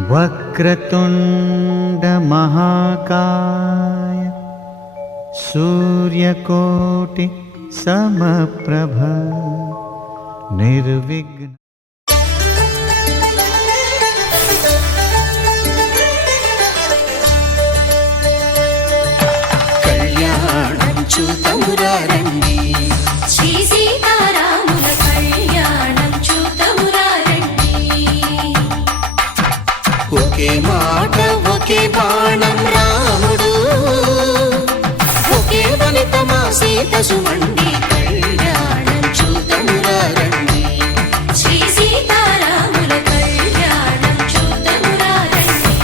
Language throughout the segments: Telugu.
वक्रतुंड महाकाय सूर्यकोटि समप्रभ निर्विघ्न। कल्याणं चूतमुरारण्डी श्री सीतारामुल कल्याणं चूतमुरारण्डी। ఒకే మాట ఒకే బాణం రాముడు, ఒకే వనిత మా సీత సుమండి కళ్యాణం చూతమురారండి శ్రీ సీతారాముల కళ్యాణం చూతమురారండి।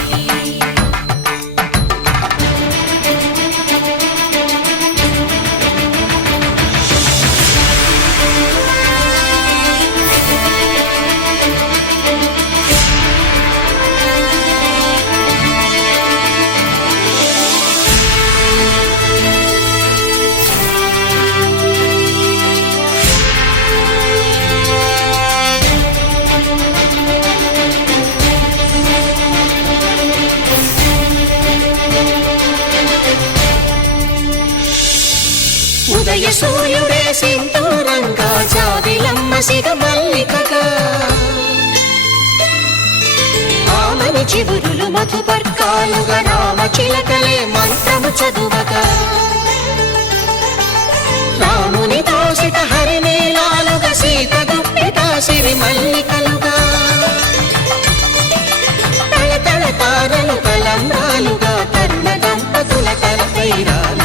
ఉదయ సూర్యుడే సింధూరంగా జాబిలమ్మ సిగ మల్లికగా, ఆమని చివురులు మధుపర్కాలుగా రామ చిలకలే మంత్రము చదువగా, రాముని దోసిట హరినీలాలుగా సీత గుప్పిట సిరి మల్లికలుగా, తళతళ తారలు తలంబ్రాలుగా తరుణ దంపతుల తలపైరాలు